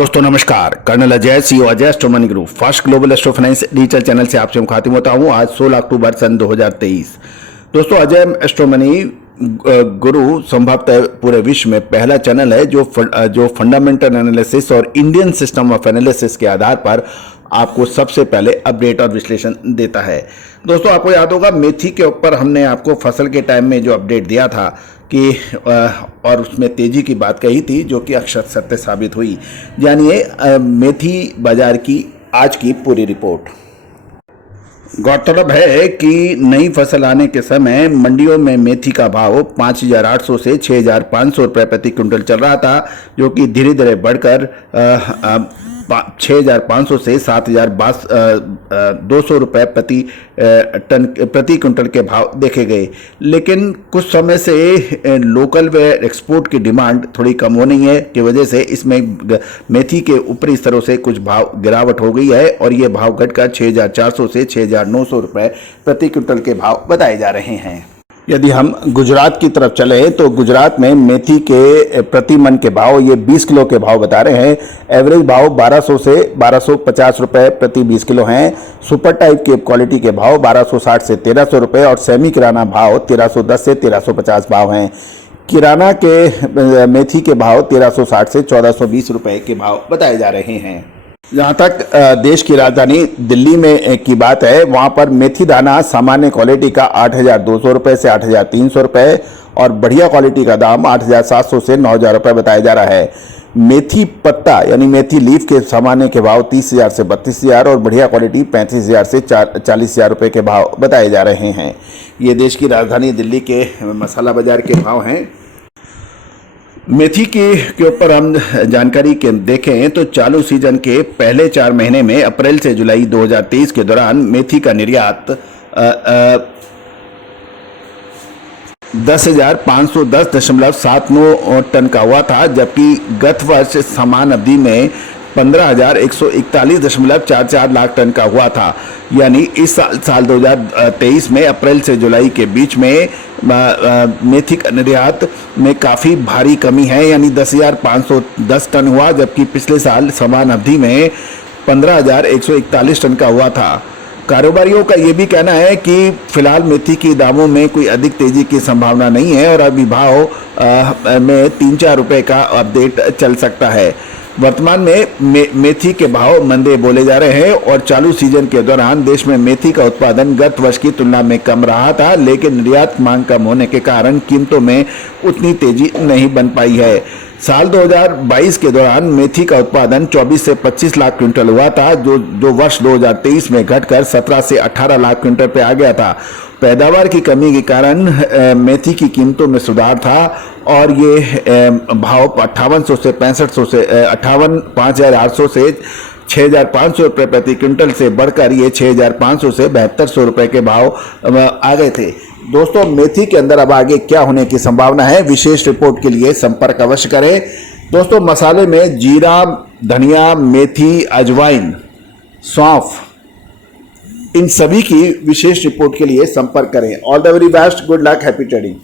दोस्तों नमस्कार, colonel Ajay CEO Ajay astro money group first global astro finance digital channel से आपसे मुखातिब होता हूं। आज 16 अक्टूबर सन 2023। दोस्तों अजय एस्ट्रो मनी गुरु संभवतः पूरे विश्व में पहला चैनल है जो फंडामेंटल एनालिसिस और इंडियन सिस्टम ऑफ एनालिसिस के आधार पर आपको सबसे पहले अपडेट और विश्लेषण देता है। दोस्तों आपको याद होगा मेथी के ऊपर हमने आपको फसल के टाइम में जो अपडेट दिया था कि और उसमें तेजी की बात कही थी, जो कि अक्षर सत्य साबित हुई। जानिए मेथी बाजार की आज की पूरी रिपोर्ट। गौरतलब है कि नई फसल आने के समय मंडियों में मेथी का भाव 5,800 से 6,500 रुपये प्रति क्विंटल चल रहा था, जो कि धीरे धीरे बढ़कर 6,500 से 7,200 रुपये प्रति क्विंटल के भाव देखे गए। लेकिन कुछ समय से लोकल व एक्सपोर्ट की डिमांड थोड़ी कम होने की वजह से इसमें मेथी के ऊपरी स्तरों से कुछ भाव गिरावट हो गई है और ये भाव घटकर 6,400 से 6,900 रुपये प्रति क्विंटल के भाव बताए जा रहे हैं। यदि हम गुजरात की तरफ चले तो गुजरात में मेथी के प्रति मन के भाव ये 20 किलो के भाव बता रहे हैं। एवरेज भाव 1200 से 1250 रुपए प्रति 20 किलो हैं। सुपर टाइप के क्वालिटी के भाव 1260 से 1300 रुपए और सेमी किराना भाव 1310 से 1350 भाव हैं। किराना के मेथी के भाव 1360 से 1420 रुपए के भाव बताए जा रहे हैं। जहाँ तक देश की राजधानी दिल्ली में की बात है, वहाँ पर मेथी दाना सामान्य क्वालिटी का 8,200 रुपये से 8,300 रुपये और बढ़िया क्वालिटी का दाम 8,700 से 9,000 रुपये बताया जा रहा है। मेथी पत्ता यानी मेथी लीफ के सामान्य के भाव 30,000 से 32,000 और बढ़िया क्वालिटी 35,000 से 40,000 रुपये के भाव बताए जा रहे हैं। ये देश की राजधानी दिल्ली के मसाला बाजार के भाव हैं। मेथी के ऊपर हम जानकारी के देखें तो चालू सीजन के पहले 4 महीने में अप्रैल से जुलाई 2023 के दौरान मेथी का निर्यात 10,510.79 टन का हुआ था, जबकि गत वर्ष समान अवधि में 15,141.44 लाख टन का हुआ था। यानी इस साल 2023 में अप्रैल से जुलाई के बीच में मेथी का निर्यात में काफ़ी भारी कमी है, यानी 10,510 टन हुआ, जबकि पिछले साल समान अवधि में 15,141 टन का हुआ था। कारोबारियों का ये भी कहना है कि फिलहाल मेथी के दामों में कोई अधिक तेजी की संभावना नहीं है और अभी भाव में 3-4 रुपये का अपडेट चल सकता है। वर्तमान में मेथी के भाव मंदे बोले जा रहे हैं और चालू सीजन के दौरान देश में मेथी का उत्पादन गत वर्ष की तुलना में कम रहा था, लेकिन निर्यात मांग कम होने के कारण कीमतों में उतनी तेजी नहीं बन पाई है। साल 2022 के दौरान मेथी का उत्पादन 24 से 25 लाख क्विंटल हुआ था, जो वर्ष 2023 में घटकर 17 से 18 लाख क्विंटल पे आ गया था। पैदावार की कमी के कारण मेथी की कीमतों में सुधार था और ये भाव 5,800 से 5,800 से 6,500 रुपये प्रति क्विंटल से बढ़कर ये 6,500 से 7,200 रुपये के भाव आ गए थे। दोस्तों मेथी के अंदर अब आगे क्या होने की संभावना है, विशेष रिपोर्ट के लिए संपर्क अवश्य करें। दोस्तों मसाले में जीरा, धनिया, मेथी, अजवाइन, सौंफ, इन सभी की विशेष रिपोर्ट के लिए संपर्क करें। All the very best, good luck, happy trading.